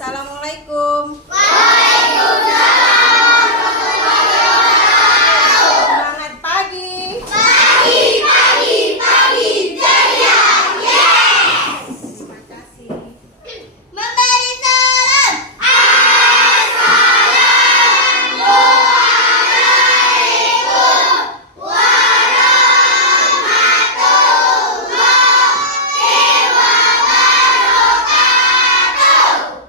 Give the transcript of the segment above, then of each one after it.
Assalamualaikum. Semangat pagi. Pagi ceria. Yes. Terima kasih. Memberi salam. Assalamualaikum warahmatullahi wabarakatuh.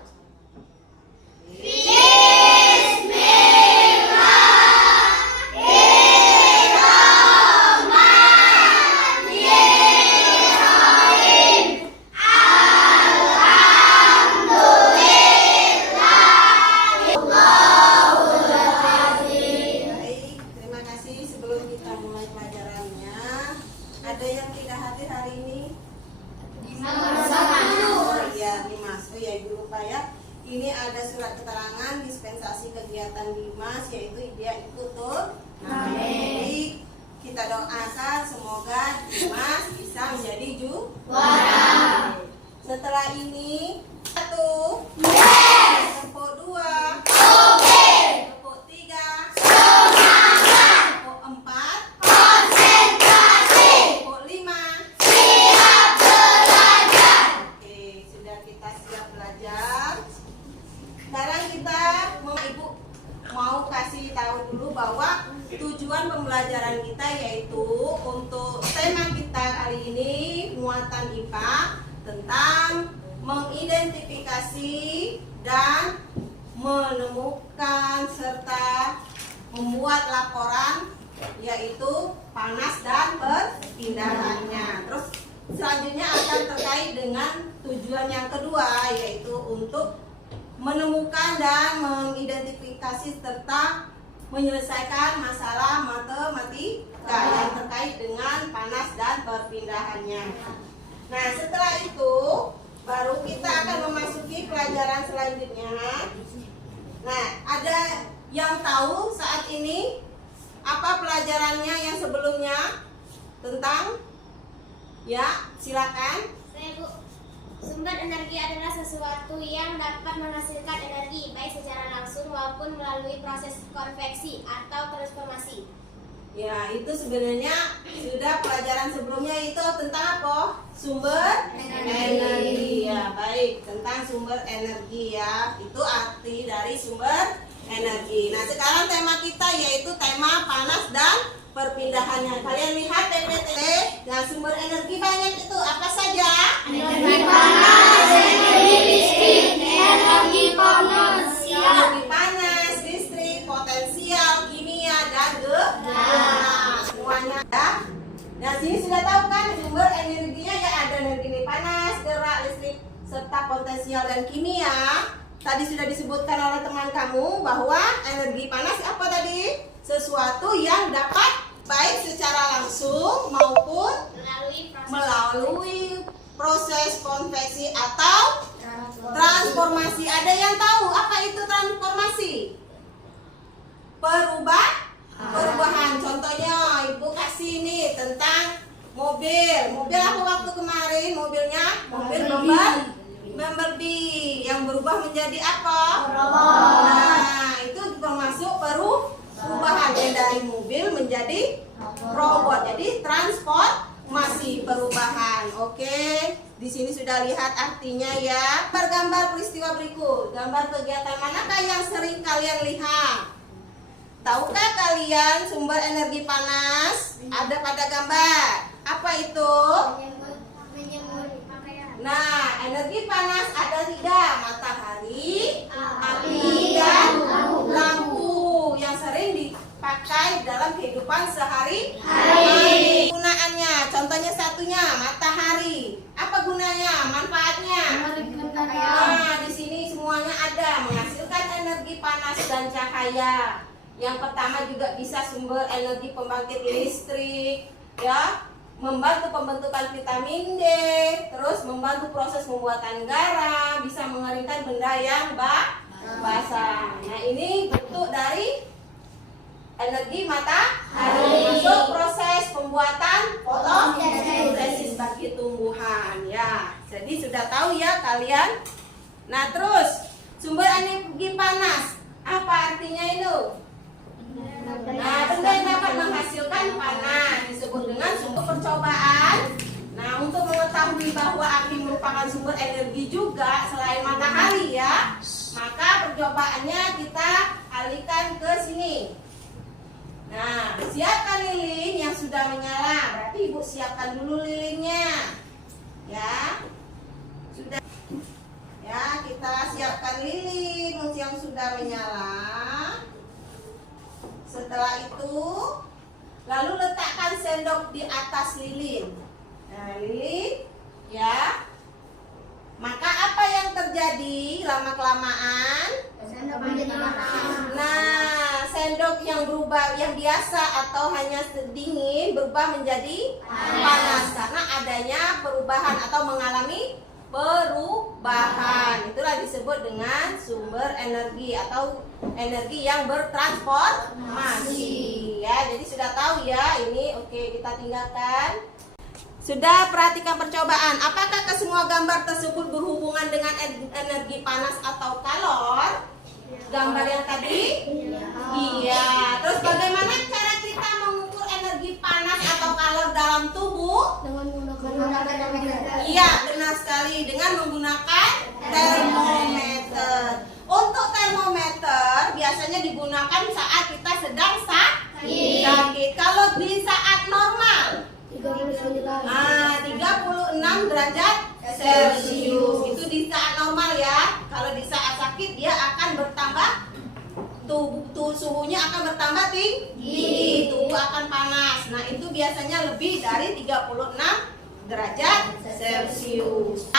Baik, terima kasih. Sebelum kita mulai pelajarannya, ada yang tidak hadir hari ini? Ya, Dimas. Oh ya, Ibu lupa ya. Ini ada surat keterangan dispensasi kegiatan Dimas, yaitu dia ikut tuh. Jadi kita doakan semoga Dimas bisa menjadi juara. Setelah ini satu, tepuk dua, tepuk tiga, tepuk empat, tepuk lima. Oke, sudah kita siap belajar. Sekarang kita Ibu mau kasih tahu dulu bahwa tujuan pembelajaran kita yaitu untuk tema kita kali ini muatan IPA tentang mengidentifikasi dan menemukan serta membuat laporan yaitu panas dan perpindahannya. Terus selanjutnya akan terkait dengan tujuan yang kedua yaitu untuk menemukan dan mengidentifikasi serta menyelesaikan masalah matematika yang terkait dengan panas dan perpindahannya. Nah, setelah itu baru kita akan memasuki pelajaran selanjutnya. Nah, ada yang tahu saat ini apa pelajarannya yang sebelumnya tentang? Ya, silakan. Saya Bu, sumber energi adalah sesuatu yang dapat menghasilkan energi baik secara langsung maupun melalui proses konveksi atau transformasi. Ya, itu sebenarnya sudah pelajaran sebelumnya itu tentang apa? Sumber energi. Ya, baik, tentang sumber energi ya. Itu arti dari sumber energi. Nah, sekarang tema kita yaitu tema panas dan perpindahannya. Kalian lihat PPT. Nah, sumber energi banyak itu apa saja? Energi panas, energi listrik, energi potensial. Energi panas, listrik, potensial, kimia, dan gas. Semuanya ya. Nah, sini sudah tahu kan sumber energinya ya ada energi panas, gerak, listrik, serta potensial dan kimia. Tadi sudah disebutkan oleh teman kamu bahwa energi panas apa tadi? Sesuatu yang dapat baik secara langsung maupun melalui proses konveksi atau transformasi. Ada yang tahu apa itu transformasi? Perubahan. Contohnya Ibu kasih ini tentang mobil. Mobil apa waktu kemarin? Mobilnya mobil Bumblebee yang berubah menjadi apa? Nah, itu termasuk perubahan dari mobil menjadi robot. Jadi transformasi perubahan. Oke, di sini sudah lihat artinya ya. Gambar peristiwa berikut. Gambar kegiatan manakah yang sering kalian lihat? Tahukah kalian sumber energi panas ada pada gambar? Apa itu? Nah, energi panas ada 3, matahari, api, dan lampu yang sering dipakai dalam kehidupan sehari-hari. Gunaannya, contohnya satunya matahari. Apa gunanya? Manfaatnya? Nah, di sini semuanya ada, menghasilkan energi panas dan cahaya. Yang pertama juga bisa sumber energi pembangkit listrik, ya. Membantu pembentukan vitamin D, terus membantu proses pembuatan garam, bisa mengeringkan benda yang basah. Nah, ini bentuk dari energi matahari masuk proses pembuatan fotosintesis bagi tumbuhan ya. Jadi sudah tahu ya kalian. Nah, terus Sumber energi panas. Apa artinya itu? Nah, benda yang dapat menghasilkan panas disebut dengan sumber percobaan. Nah, untuk mengetahui bahwa api merupakan sumber energi juga selain matahari ya, maka percobaannya kita alihkan ke sini. Nah, siapkan lilin yang sudah menyala. Berarti Ibu siapkan dulu lilinnya. Ya. Sudah. Ya, kita siapkan lilin yang sudah menyala. Setelah itu, lalu letakkan sendok di atas lilin. Nah, lilin, ya. Maka apa yang terjadi lama-kelamaan? Sendok menjadi panas. Nah, sendok yang berubah, yang biasa atau hanya dingin berubah menjadi panas karena adanya perubahan atau mengalami perubahan. Itulah disebut dengan sumber energi atau energi yang bertransformasi. Ya, jadi sudah tahu ya ini. Oke, kita tinggalkan. Sudah perhatikan percobaan. Apakah kesemua gambar tersebut berhubungan dengan energi panas atau kalor? Gambar yang tadi? Iya. Terus bagaimana cara kita mengukur energi panas atau kalor dalam tubuh? Dengan menggunakan termometer. Iya, benar sekali. Dengan menggunakan termometer. Untuk termometer biasanya digunakan saat kita sedang sakit. Kalau di saat normal, 36 derajat Celcius. Itu di saat normal ya. Kalau di saat sakit dia akan bertambah, tubuh suhunya akan bertambah tinggi, tubuh akan panas. Nah, itu biasanya lebih dari 36 derajat Celcius.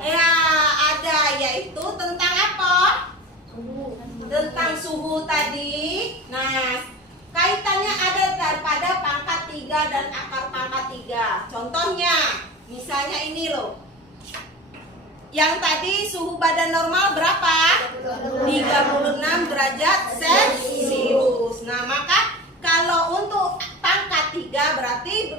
Ya, ada, yaitu tentang apa? Tentang suhu tadi. Nah, kaitannya ada daripada pangkat 3 dan akar pangkat 3. Contohnya, misalnya ini loh. Yang tadi suhu badan normal berapa? 36 derajat Celcius. Nah, maka kalau untuk pangkat 3 berarti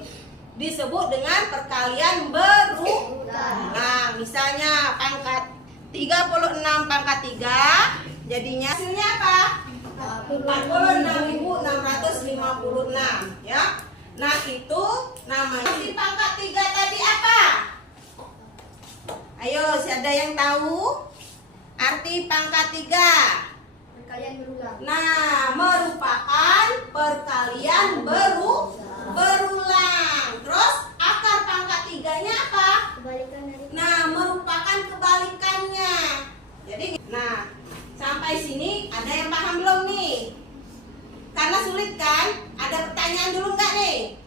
disebut dengan perkalian berulang. Nah, misalnya pangkat 36 pangkat 3 jadinya hasilnya apa? 46.656 ya. Nah, itu namanya di pangkat 3 tadi apa? Ayo, siapa yang tahu arti pangkat 3? Perkalian berulang. Nah, merupakan perkalian berulang. Terus akar pangkat 3-nya apa? Kebalikan dari. Nah, merupakan kebalikannya. Jadi, nah, sampai sini ada yang paham belum nih? Karena sulit kan? Ada pertanyaan dulu nggak nih?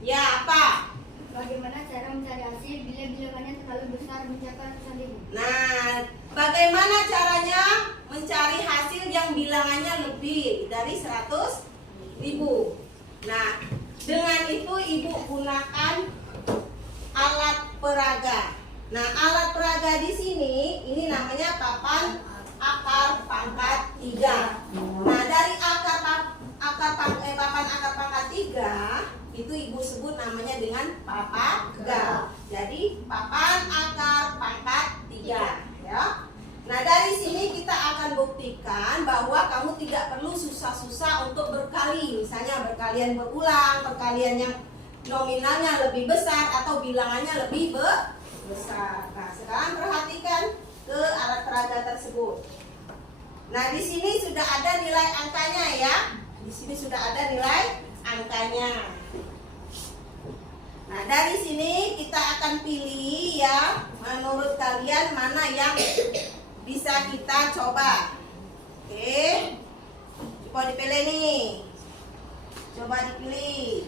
Ya, apa? Bagaimana cara mencari hasil bila bilangannya terlalu besar mencapai ratusan ribu? Nah, bagaimana caranya mencari hasil yang bilangannya lebih dari 100.000? Nah, dengan itu Ibu gunakan alat peraga. Nah, alat peraga di sini ini namanya papan akar pangkat 3. Nah, dari papan akar pangkat 3 itu Ibu sebut namanya dengan papaga. Jadi papan akar pangkat 3 ya. Nah, dari sini kita akan buktikan bahwa kamu tidak perlu susah-susah untuk berkali. Misalnya berkalian berulang, perkalian yang nominalnya lebih besar atau bilangannya lebih besar. Nah, sekarang perhatikan ke alat peraga tersebut. Nah, di sini sudah ada nilai angkanya ya. Di sini sudah ada nilai angkanya. Nah, dari sini kita akan pilih ya, menurut kalian mana yang bisa kita coba. Oke. Coba dipilih nih. Coba dipilih.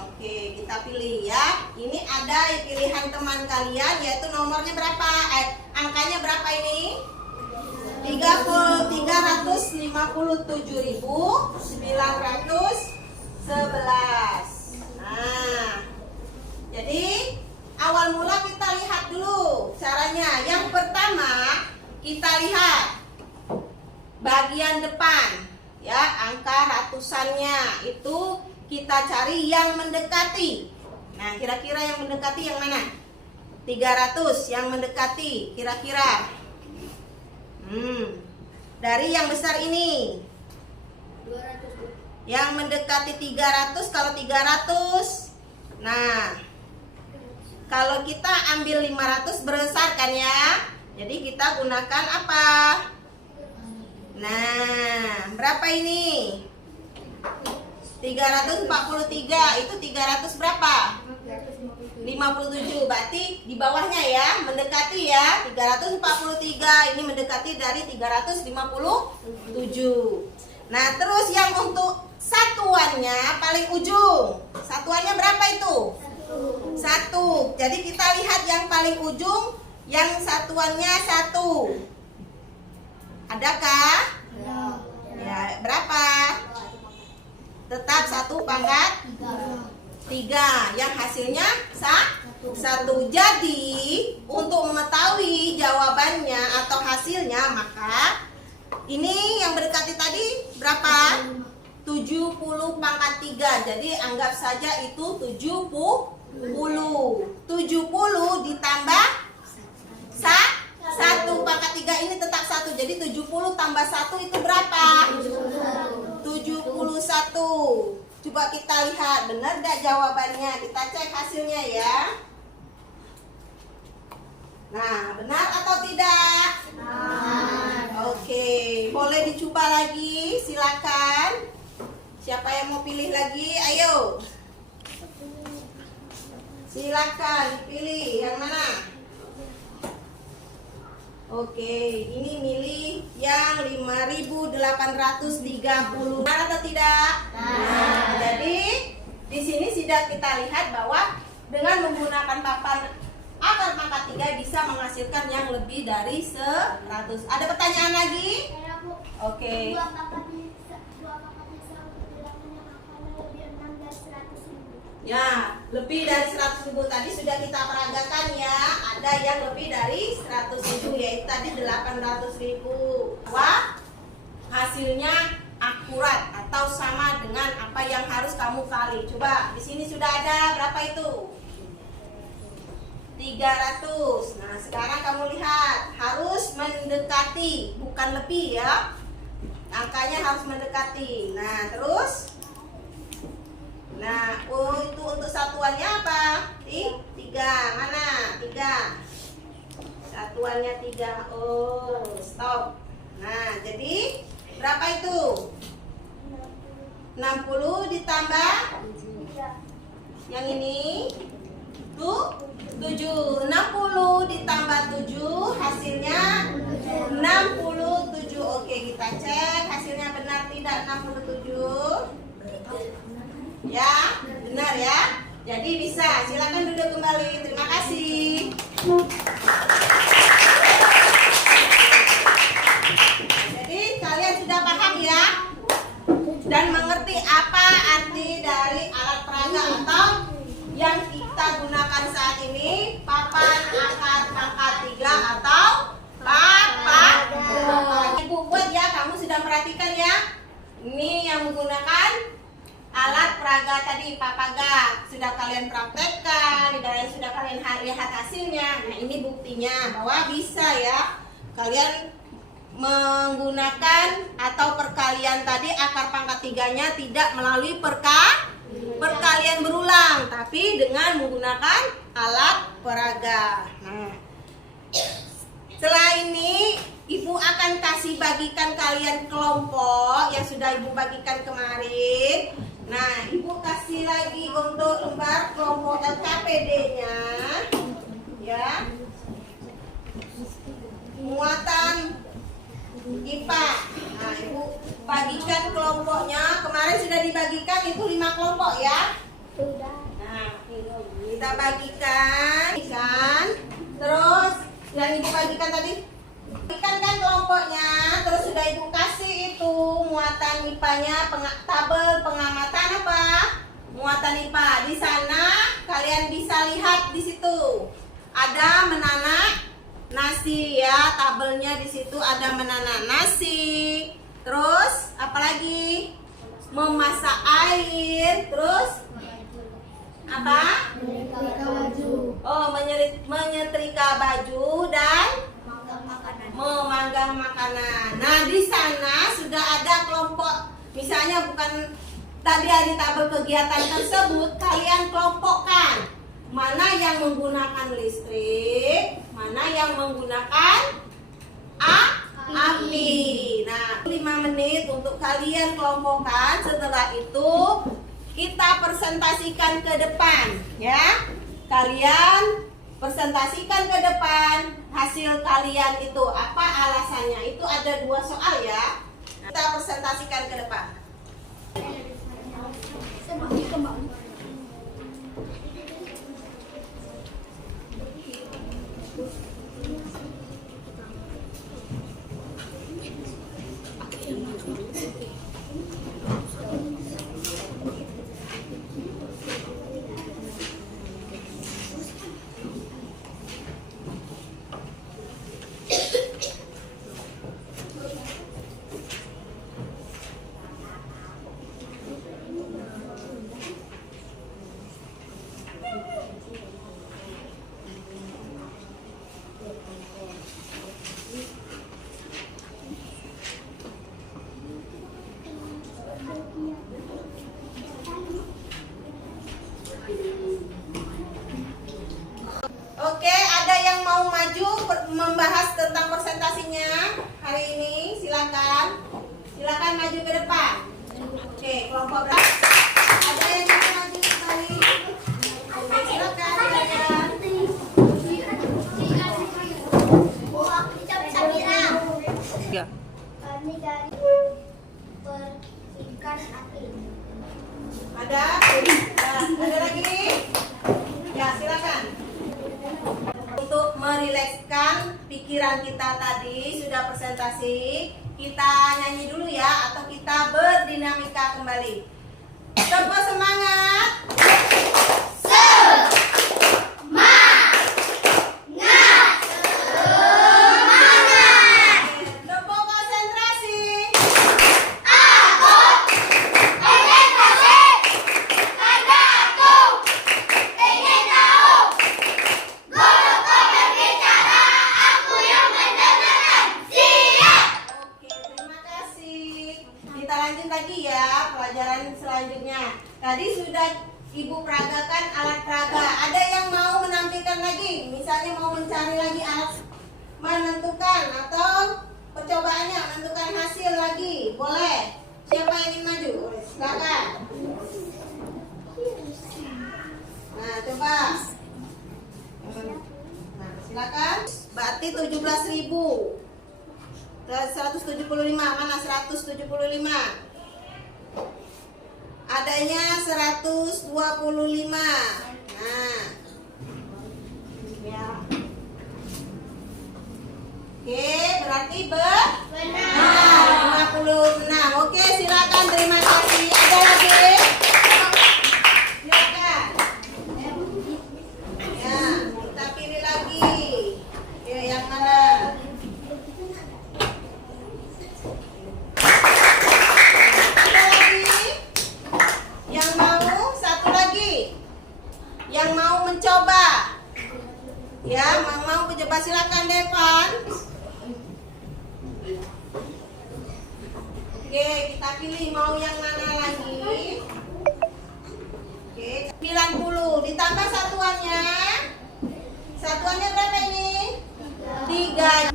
Oke, kita pilih ya. Ini ada pilihan teman kalian, yaitu nomornya berapa? Angkanya berapa ini? 357.911. Nah, jadi awal mula kita lihat dulu caranya. Yang pertama kita lihat bagian depan ya, angka ratusannya itu kita cari yang mendekati. Nah, kira-kira yang mendekati yang mana? 300 yang mendekati kira-kira. Dari yang besar ini. 200. Yang mendekati 300, kalau 300. Nah, kalau kita ambil 500 besar kan ya. Jadi kita gunakan apa? Nah, berapa ini? 343. Itu 300 berapa? 57. Berarti di bawahnya ya, mendekati ya. 343 ini mendekati dari 357. Nah, terus yang untuk satuannya paling ujung. Satuannya berapa itu? 1. Jadi kita lihat yang paling ujung, yang satuannya 1. Adakah? Ya, berapa? Tetap 1/3. Yang hasilnya 1. Jadi untuk mengetahui jawabannya atau hasilnya, maka ini yang mendekati tadi berapa? 70/3. Jadi anggap saja itu 70. 70 ditambah 1/3 ini tetap 1. Jadi 70 tambah 1 itu berapa? 71. Coba kita lihat benar gak jawabannya. Kita cek hasilnya ya. Nah, benar atau tidak? Benar. Oke, boleh dicoba lagi, silakan. Siapa yang mau pilih lagi? Ayo. Silakan pilih yang mana? Oke, ini milih yang 5.830. Benar atau tidak? Nah, jadi di sini sudah kita lihat bahwa dengan menggunakan papan akar pangkat 3 bisa menghasilkan yang lebih dari 100. Ada pertanyaan lagi? Oke. Ya, lebih dari 100.000 tadi sudah kita peragakan ya. Ada yang lebih dari 100.000, yaitu tadi 800.000. Wah, hasilnya akurat atau sama dengan apa yang harus kamu kali. Coba di sini sudah ada berapa itu? 300. Nah, sekarang kamu lihat harus mendekati, bukan lebih ya. Angkanya harus mendekati. Nah, terus nah, itu untuk satuannya apa? 3. Mana? 3. Satuannya 3. Oh, stop. Nah, jadi berapa itu? 60 ditambah yang ini tuh 7. 60 ditambah 7 hasilnya 67. Oke, kita cek hasilnya benar tidak 67. Ya, benar ya. Jadi bisa, silakan duduk kembali. Terima kasih. Jadi kalian sudah paham ya? Dan mengerti apa arti dari alat peraga atau yang kita gunakan saat ini, papan akar pangkat 3 atau papan. Ibu buat ya, kamu sudah perhatikan ya. Ini yang menggunakan alat peraga tadi, papaga. Sudah kalian praktekkan, dan sudah kalian lihat hasilnya. Nah, ini buktinya bahwa bisa ya kalian menggunakan atau perkalian tadi akar pangkat 3-nya tidak melalui perkalian berulang, tapi dengan menggunakan alat peraga. Nah, setelah ini Ibu akan kasih bagikan kalian kelompok yang sudah Ibu bagikan kemarin. Nah, Ibu kasih lagi untuk lembar kelompok LKPD-nya, ya. Muatan IPA. Nah, Ibu bagikan kelompoknya. Kemarin sudah dibagikan itu 5 kelompok ya. Sudah. Nah, kita bagikan, kan? Terus yang Ibu bagikan tadi, bagikan kan kelompoknya. Terus sudah Ibu kasih itu muatan IPA-nya, tabel pengamatan apa? Muatan IPA. Di sana kalian bisa lihat di situ ada menanak nasi ya, tabelnya di situ ada menanak nasi. Terus apalagi? Memasak air. Terus apa? menyetrika baju dan memanggang makanan. Nah, di sana sudah ada kelompok, misalnya bukan tadi ada tabel kegiatan tersebut, kalian kelompokkan mana yang menggunakan listrik, mana yang menggunakan api. Nah, 5 menit untuk kalian kelompokkan. Setelah itu kita presentasikan ke depan, ya. Kalian presentasikan ke depan hasil kalian itu apa alasannya. Itu ada 2 soal ya. Kita presentasikan ke depan. Oke, ada yang mau maju membahas tentang presentasinya hari ini? Silakan. Silakan maju ke depan. Oke, kelompok berapa? Ada yang mau maju kembali? Oke, silakan. Ya. Kami dari perikan api. Ada? Ada lagi? Ya, silakan. Untuk merilekskan pikiran kita tadi sudah presentasi, kita nyanyi dulu ya, atau kita berdinamika kembali. Coba semangat. Coba konsentrasi. Oke, terima kasih. Kita lanjut lagi ya pelajaran selanjutnya. Tadi sudah Ibu peragakan alat peraga. Ada yang mau menampilkan lagi? Misalnya mau mencari lagi alat, menentukan atau percobaannya menentukan hasil lagi. Boleh. Siapa yang ingin maju? Silakan. Nah, coba. Nah, silakan. Berarti 17.000. 175, mana 175? Adanya 125. Nah. Ya. Oke, berarti benar. 56. Oke, silakan, terima kasih. Ada lagi? Silakan. Ya, kita pilih lagi. Oke, yang mana? Yang mau satu lagi, yang mau mencoba, ya, mau mencoba silakan Devan. Oke, kita pilih mau yang mana lagi. Oke, 90 ditambah satuannya. Satuannya berapa ini? 3.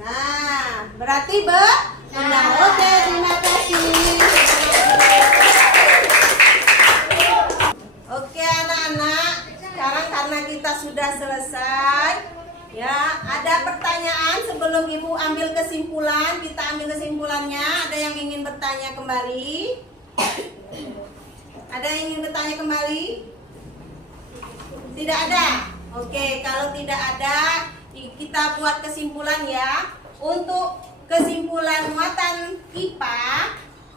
Nah, berarti benar. Oke, terima kasih. Oke anak-anak, sekarang karena kita sudah selesai, ya, ada pertanyaan sebelum Ibu ambil kesimpulan. Kita ambil kesimpulannya. Ada yang ingin bertanya kembali? Ada yang ingin bertanya kembali? Tidak ada? Oke, kalau tidak ada, kita buat kesimpulan ya. Untuk kesimpulan muatan IPA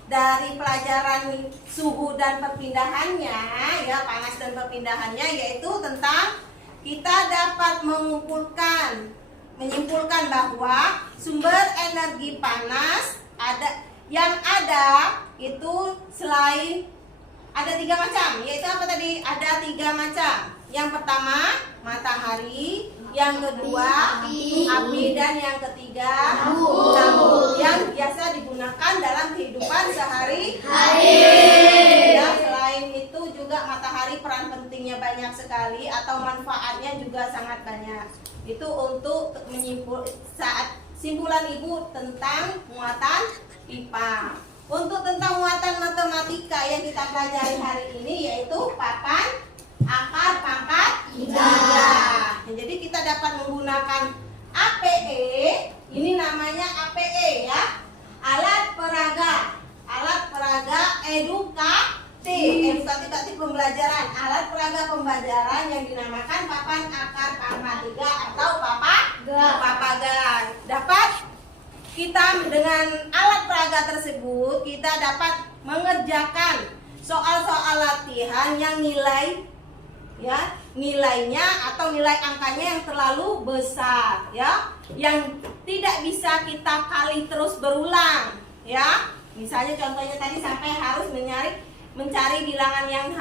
dari pelajaran suhu dan perpindahannya, ya, panas dan perpindahannya, yaitu tentang kita dapat menyimpulkan bahwa sumber energi panas yang ada itu selain ada 3 macam, yaitu apa tadi? Ada 3 macam. Yang pertama matahari, yang kedua api, dan yang ketiga lampu yang biasa digunakan dalam kehidupan sehari-hari. Ya, selain itu juga matahari peran pentingnya banyak sekali atau manfaatnya juga sangat banyak. Itu untuk saat simpulan ibu tentang muatan IPA. Untuk tentang muatan matematika yang kita pelajari hari ini yaitu papan, akar, pangkat, darjah. Jadi kita dapat menggunakan APE. Ini namanya APE ya, alat peraga edukatif berarti pembelajaran. Alat peraga pembelajaran yang dinamakan papan, akar, pangkat, tiga atau papaga. Dapat kita dengan alat peraga tersebut kita dapat mengerjakan soal-soal latihan yang nilainya atau nilai angkanya yang terlalu besar ya, yang tidak bisa kita kali terus berulang ya. Misalnya contohnya tadi sampai harus mencari bilangan yang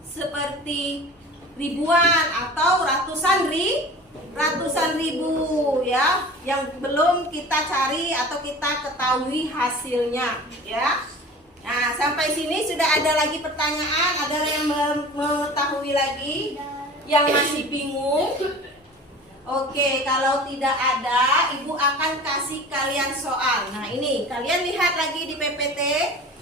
seperti ribuan atau ratusan ribu ya, yang belum kita cari atau kita ketahui hasilnya ya. Nah, sampai sini sudah ada lagi pertanyaan? Ada yang mengetahui lagi? Yang masih bingung? Oke, kalau tidak ada, ibu akan kasih kalian soal. Nah, ini kalian lihat lagi di PPT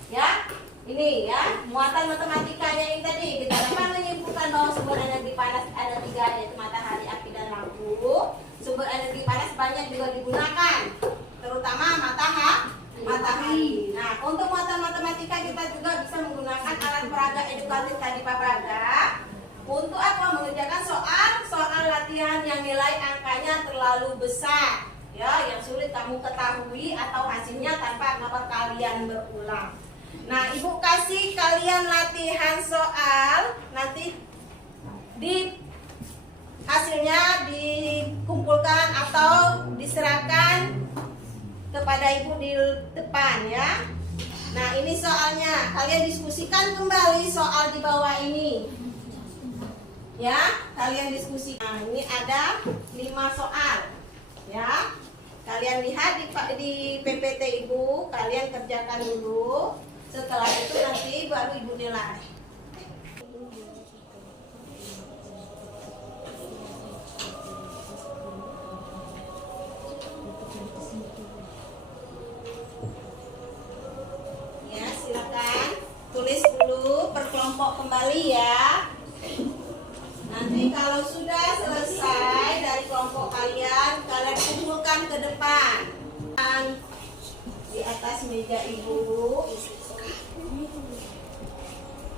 ya. Ini ya, muatan matematikanya ini tadi kita dapat menyimpulkan bahwa sumber energi panas ada 3, yaitu matahari, api, dan lampu. Sumber energi panas banyak juga digunakan, terutama matahari. Nah, untuk muatan matematika kita juga bisa menggunakan alat peraga edukatif tadi papaga. Untuk apa? Mengerjakan soal latihan yang nilai angkanya terlalu besar ya, yang sulit kamu ketahui atau hasilnya tanpa kalian berulang. Nah, ibu kasih kalian latihan soal, nanti hasilnya dikumpulkan atau diserahkan kepada ibu di depan ya. Nah, ini soalnya, kalian diskusikan kembali soal di bawah ini ya, kalian diskusi. Nah, ini ada 5 soal ya, kalian lihat di PPT ibu, kalian kerjakan dulu. Setelah itu nanti baru ibu nilai. Ya, silakan tulis dulu, berkelompok kembali ya. Nanti kalau sudah selesai dari kelompok kalian kumpulkan ke depan di atas meja ibu.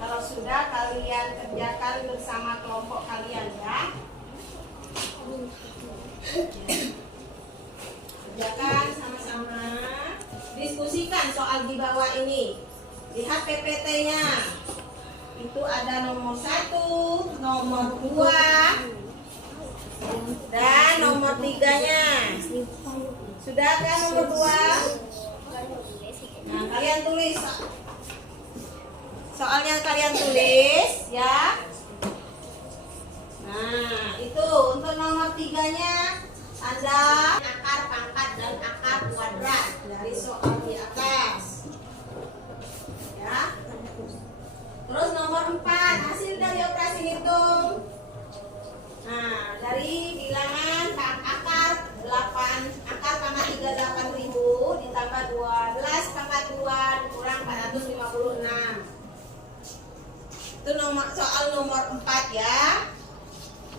Kalau sudah, kalian kerjakan bersama kelompok kalian ya. Kerjakan sama-sama. Diskusikan soal di bawah ini. Lihat PPT-nya. Itu ada nomor 1, nomor 2, dan nomor 3-nya. Sudah kan nomor 2? Nah, kalian tulis. Soalnya kalian tulis ya. Nah, itu untuk nomor 3-nya ada akar, pangkat, dan akar kuadrat dari soal di atas ya. Terus nomor 4, hasil dari operasi hitung. Nah, dari bilangan akar 8, akar pangkat 38.000 ditambah 12 pangkat 2 dikurang 456. Itu soal nomor 4 ya.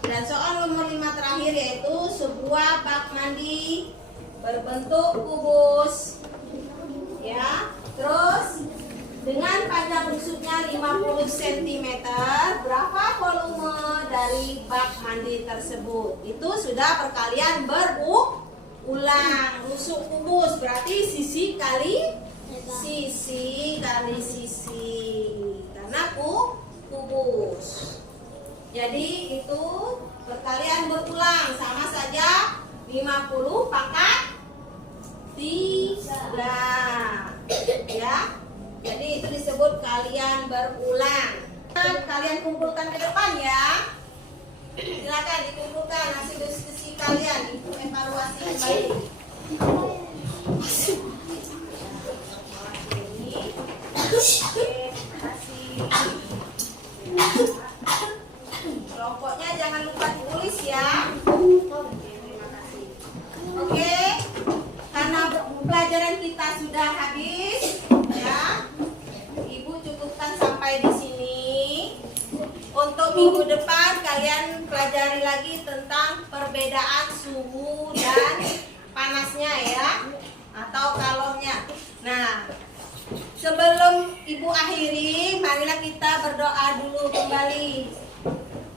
Dan soal nomor 5 terakhir yaitu sebuah bak mandi berbentuk kubus ya. Terus dengan panjang rusuknya 50 cm, berapa volume dari bak mandi tersebut? Itu sudah perkalian berulang. Rusuk kubus berarti sisi kali sisi karena kubus. Jadi itu perkalian berulang, sama saja 50 pangkat 3 ya. Jadi itu disebut kalian berulang. Kalian kumpulkan ke depan ya. Silakan dikumpulkan hasil diskusi kalian, Ibu evaluasi kembali. Kelompoknya jangan lupa ditulis ya. Terima kasih. Oke, karena pelajaran kita sudah habis, ya, Ibu cukupkan sampai di sini. Untuk minggu depan kalian pelajari lagi tentang perbedaan suhu dan panasnya ya, atau kalornya. Nah, sebelum Ibu akhiri, marilah kita berdoa dulu kembali.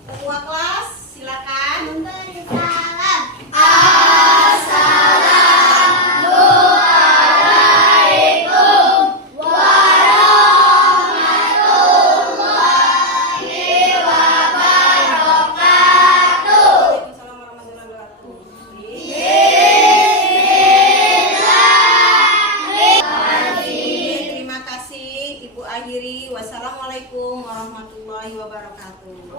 Ketua kelas, silakan. Memberi salam. Waalaikumsalam warahmatullahi wabarakatuh. Terima kasih Ibu akhiri. Wassalamualaikum warahmatullahi wabarakatuh.